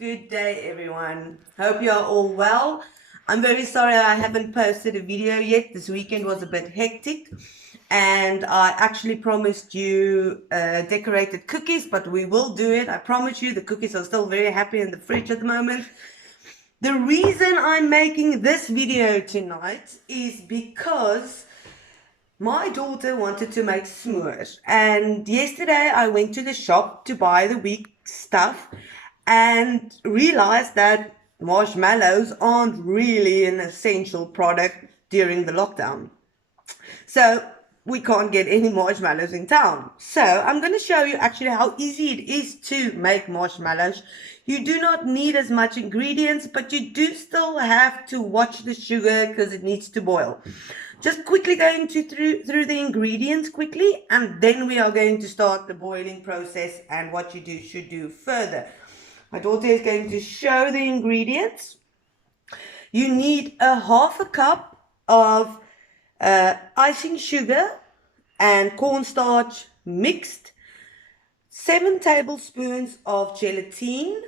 Good day, everyone. Hope you are all well. I'm very sorry I haven't posted a video yet. This weekend was a bit hectic, and I actually promised you decorated cookies, but we will do it. I promise you, the cookies are still very happy in the fridge at the moment. The reason I'm making this video tonight is because my daughter wanted to make s'mores, and yesterday I went to the shop to buy the week stuff and realized that marshmallows aren't really an essential product during the lockdown. So we can't get any marshmallows in town. So I'm going to show you actually how easy it is to make marshmallows. You do not need as much ingredients, but you do still have to watch the sugar because it needs to boil. Just quickly going through the ingredients quickly, and then we are going to start the boiling process and what you should do further. My daughter is going to show the ingredients. You need a half a cup of icing sugar and cornstarch mixed, 7 tablespoons of gelatine,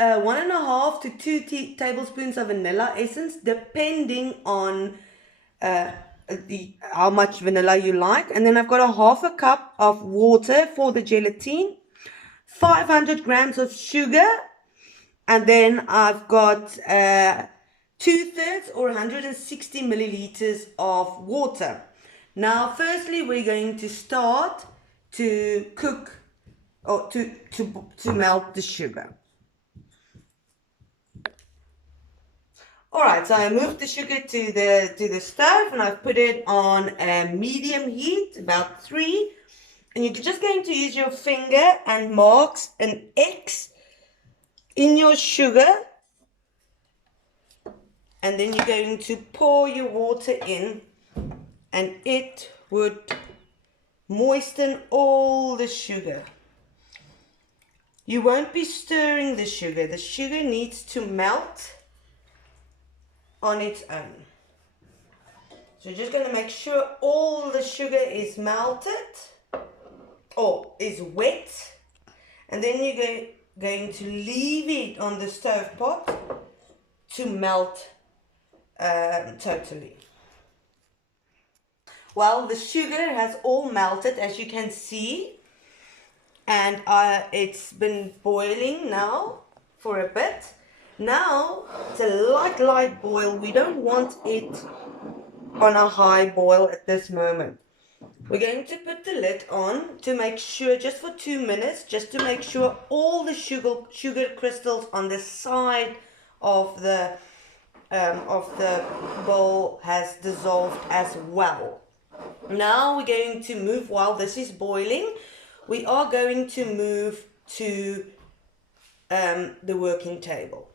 1.5 to 2 tablespoons of vanilla essence, depending on how much vanilla you like. And then I've got a half a cup of water for the gelatine, 500 grams of sugar, and then I've got 2/3 or 160 milliliters of water. Now, firstly, we're going to start to cook or to melt the sugar. All right, so I moved the sugar to the stove and I've put it on a medium heat, about 3. And you're just going to use your finger and mark an X in your sugar. And then you're going to pour your water in, and it would moisten all the sugar. You won't be stirring the sugar. The sugar needs to melt on its own. So you're just going to make sure all the sugar is melted or is wet, and then you're going to leave it on the stove pot to melt totally. Well, the sugar has all melted, as you can see, and it's been boiling now for a bit. Now it's a light boil. We don't want it on a high boil at this moment. We're going to put the lid on to make sure, just for 2 minutes, just to make sure all the sugar crystals on the side of the bowl has dissolved as well. Now we're going to move, while this is boiling, we are going to move to the working table.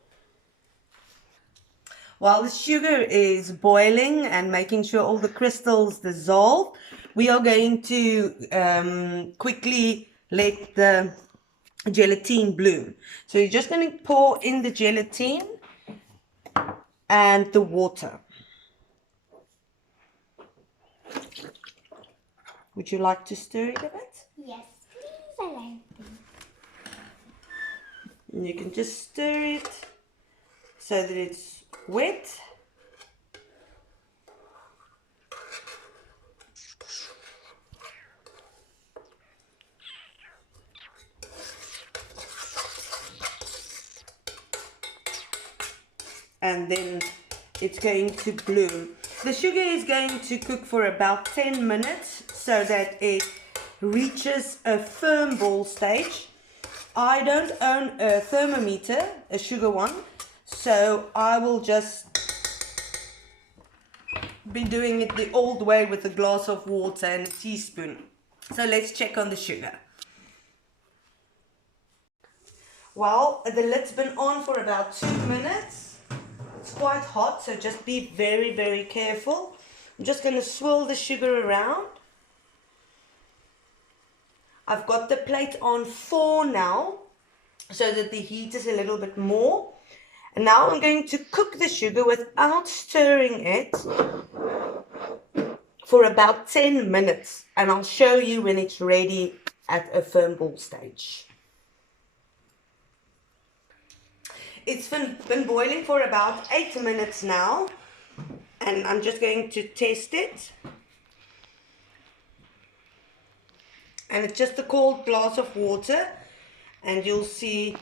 While the sugar is boiling and making sure all the crystals dissolve, we are going to quickly let the gelatine bloom. So you're just going to pour in the gelatine and the water. Would you like to stir it a bit? Yes, please. I like them. And you can just stir it so that it's wet. And then it's going to bloom. The sugar is going to cook for about 10 minutes so that it reaches a firm ball stage. I don't own a thermometer, a sugar one, so I will just be doing it the old way with a glass of water and a teaspoon. So let's check on the sugar. Well, the lid's been on for about 2 minutes. It's quite hot, so just be very careful. I'm just going to swirl the sugar around. I've got the plate on 4 now, so that the heat is a little bit more. And now I'm going to cook the sugar without stirring it for about 10 minutes. And I'll show you when it's ready at a firm ball stage. It's been boiling for about 8 minutes now, and I'm just going to test it. And it's just a cold glass of water, and you'll see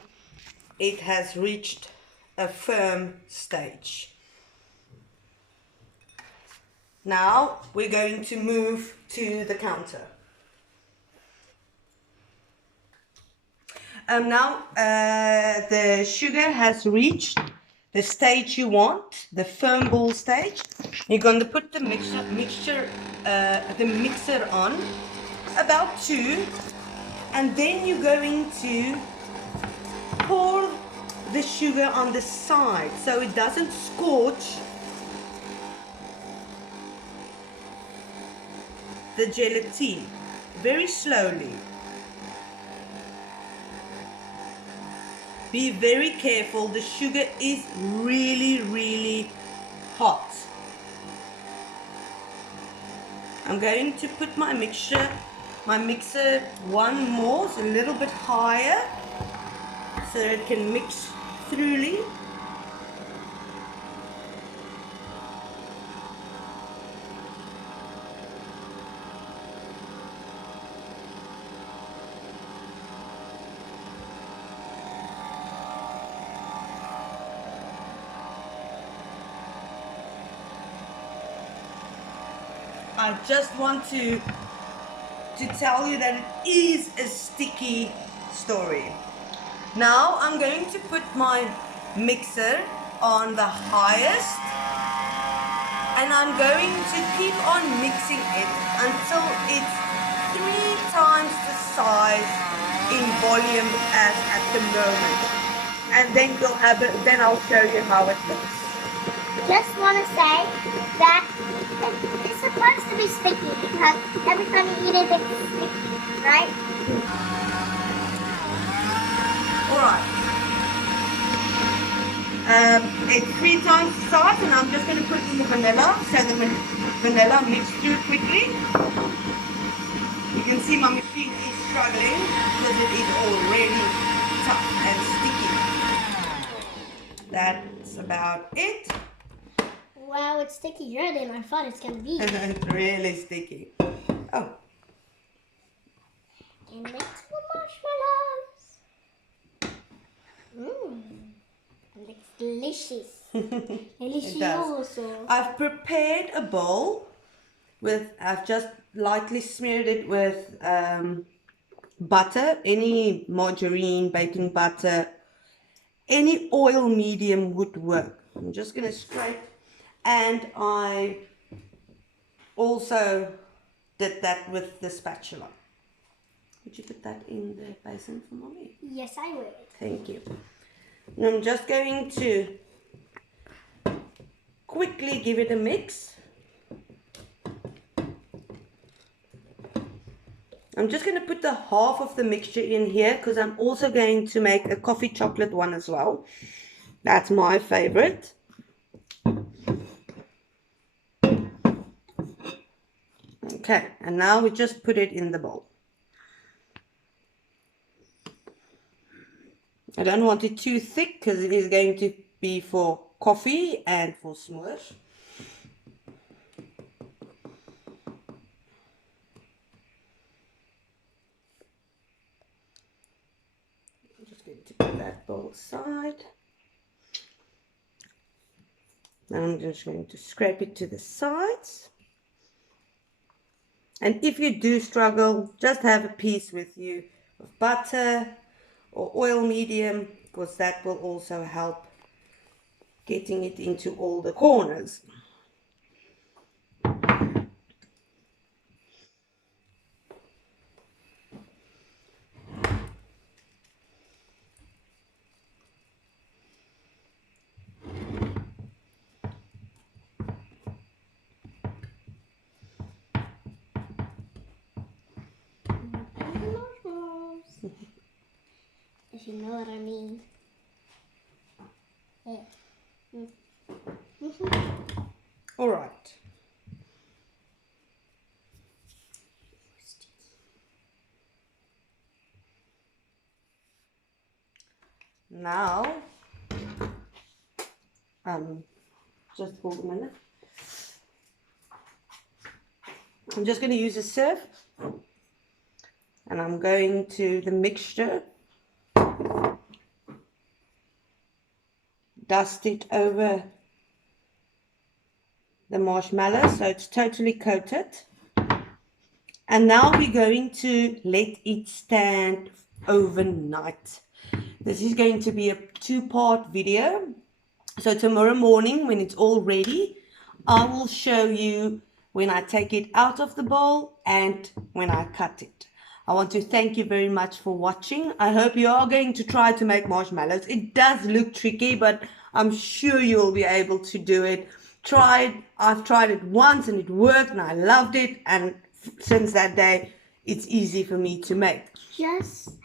it has reached a firm stage. Now we're going to move to the counter. Now the sugar has reached the stage you want, the firm ball stage. You're going to put the mixer on about 2, and then you're going to pour the sugar on the side so it doesn't scorch the gelatine. Very slowly. Be very careful, the sugar is really hot. I'm going to put my mixer one more, so a little bit higher, so it can mix thoroughly. I just want to tell you that it is a sticky story. Now I'm going to put my mixer on the highest, and I'm going to keep on mixing it until it's 3 times the size in volume as at the moment. And then I'll show you how it looks. Just want to say that it's supposed to be sticky because every time you eat it, it's sticky, right? Alright. It's 3 times the size, and I'm just going to put in the vanilla so the vanilla mixes through quickly. You can see my machine is struggling because it is already tough and sticky. That's about it. Wow, it's stickier than I thought it's going to be. It's really sticky. Oh. And mix the marshmallows. It looks delicious. Delicioso. I've prepared a bowl I've just lightly smeared it with butter, any margarine, baking butter, any oil medium would work. I'm just going to scrape, and I also did that with the spatula. Would you put that in the basin for mommy? Yes, I would. Thank you. And I'm just going to quickly give it a mix. I'm just going to put the half of the mixture in here because I'm also going to make a coffee chocolate one as well. That's my favorite. Okay, and now we just put it in the bowl. I don't want it too thick because it is going to be for coffee and for s'mores. I'm just going to put that bowl aside. Now I'm just going to scrape it to the sides. And if you do struggle, just have a piece with you of butter or oil medium, because that will also help getting it into all the corners. If you know what I mean. Yeah. All right. Now just hold a minute. I'm just going to use a sieve, and I'm going to the mixture, dust it over the marshmallow so it's totally coated. And now we're going to let it stand overnight. This is going to be a 2-part video. So tomorrow morning when it's all ready, I will show you when I take it out of the bowl and when I cut it. I want to thank you very much for watching. I hope you are going to try to make marshmallows. It does look tricky, but I'm sure you'll be able to do it. I've tried it once and it worked and I loved it, and since that day it's easy for me to make. Just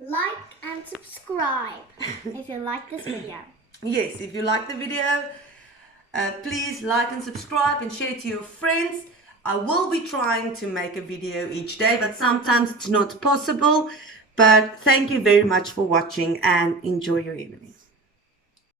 like and subscribe if you like this video. Yes, if you like the video, please like and subscribe and share to your friends. I will be trying to make a video each day, but sometimes it's not possible. But thank you very much for watching and enjoy your evening.